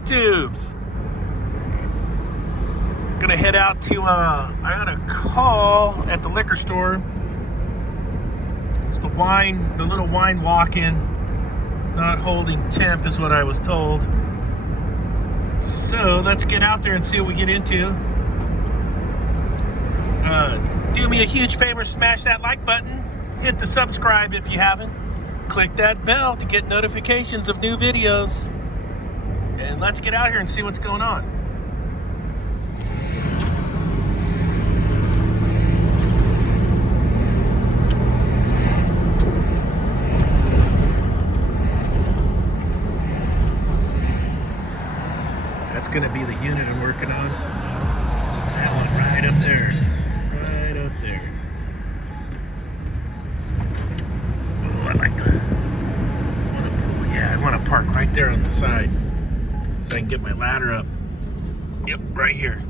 YouTubes. Gonna head out to, I got a call at the liquor store. It's the little wine walk-in. Not holding temp is what I was told. So let's get out there and see what we get into. Do me a huge favor, smash that like button. Hit the subscribe if you haven't. Click that bell to get notifications of new videos. And let's get out here and see what's going on. That's going to be the unit I'm working on. That one right up there. Right up there. Oh, I like the... I want to park right there on the side so I can get my ladder up. Yep, right here.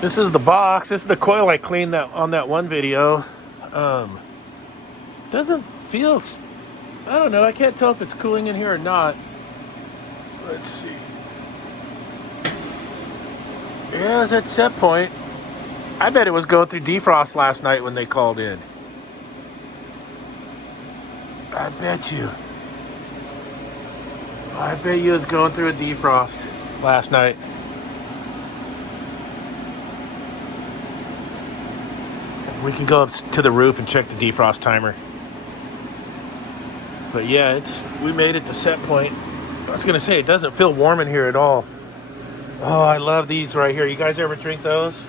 This is the box. This is the coil I cleaned on that one video. Doesn't feel... I don't know. I can't tell if it's cooling in here or not. Let's see. Yeah, it's at set point. I bet it was going through defrost last night when they called in. I bet you. I bet you it was going through a defrost last night. We can go up to the roof and check the defrost timer. But yeah, we made it to set point. I was gonna say, it doesn't feel warm in here at all. Oh, I love these right here. You guys ever drink those?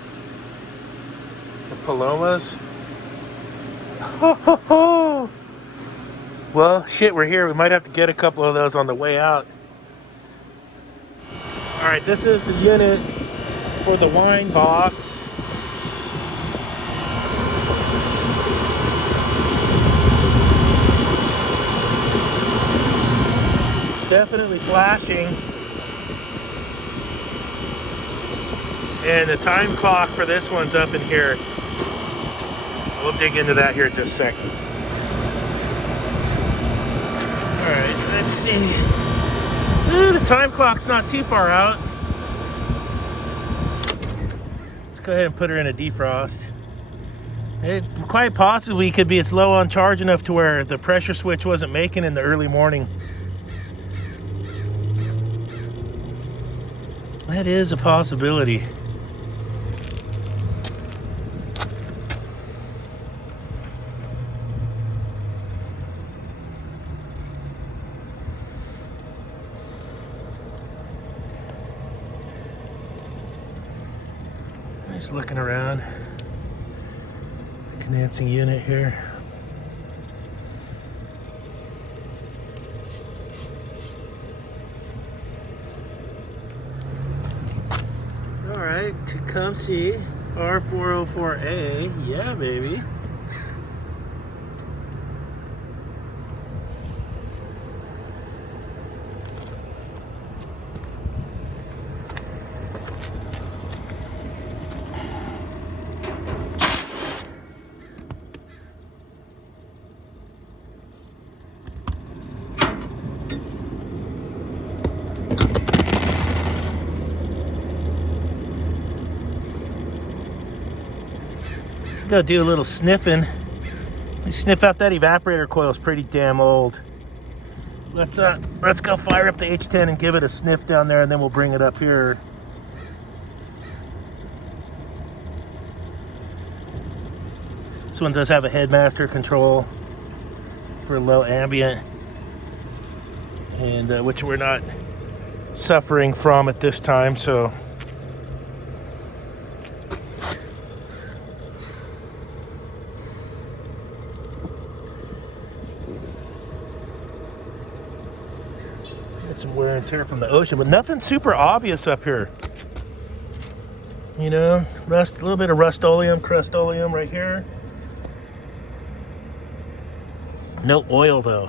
The Palomas? Ho, ho, ho. Well, shit, we're here. We might have to get a couple of those on the way out. All right, this is the unit for the wine box. Definitely flashing. And the time clock for this one's up in here. We'll dig into that here in just a second. Alright, let's see. The time clock's not too far out. Let's go ahead and put her in a defrost. It quite possibly could be it's low on charge enough to where the pressure switch wasn't making in the early morning. That is a possibility. Just looking around. Condensing unit here. Alright, Tecumseh R404A. Yeah, baby. Go do a little sniffing. We sniff out that evaporator coil. Is pretty damn old. Let's go fire up the H10 and give it a sniff down there, and then we'll bring it up here. This one does have a headmaster control for low ambient, and which we're not suffering from at this time. So. Some wear and tear from the ocean, but nothing super obvious up here. You know, a little bit of Rust-Oleum, Crust-Oleum right here. No oil though.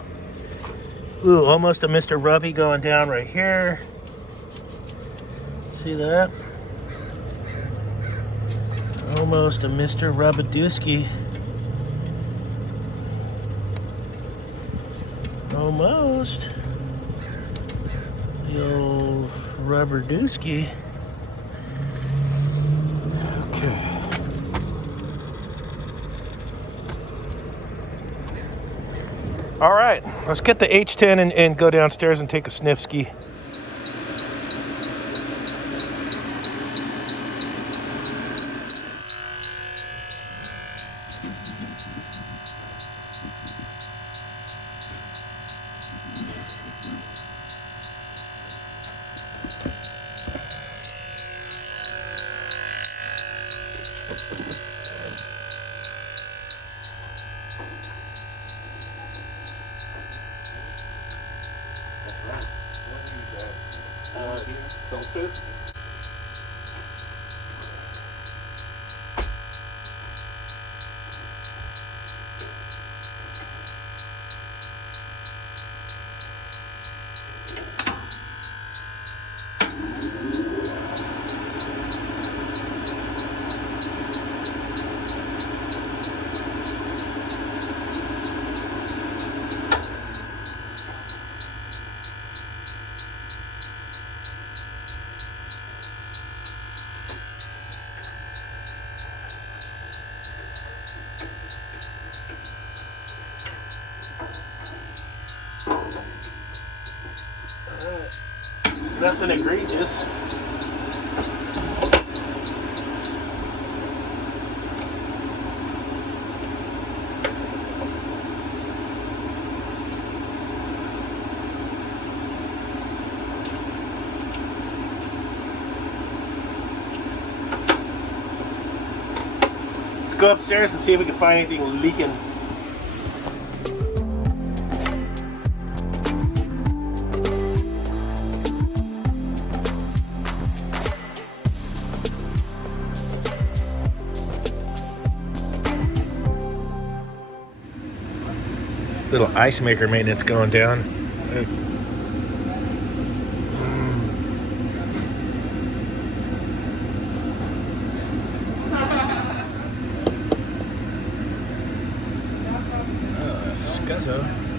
Ooh, almost a Mr. Rubby going down right here. See that? Almost a Mr. Rubadooski. Almost. The old rubber dooski. Okay. All right, let's get the H10 and go downstairs and take a sniff ski. Seltzer. Nothing egregious. Let's go upstairs and see if we can find anything leaking. Little ice maker maintenance going down. Scuzzo.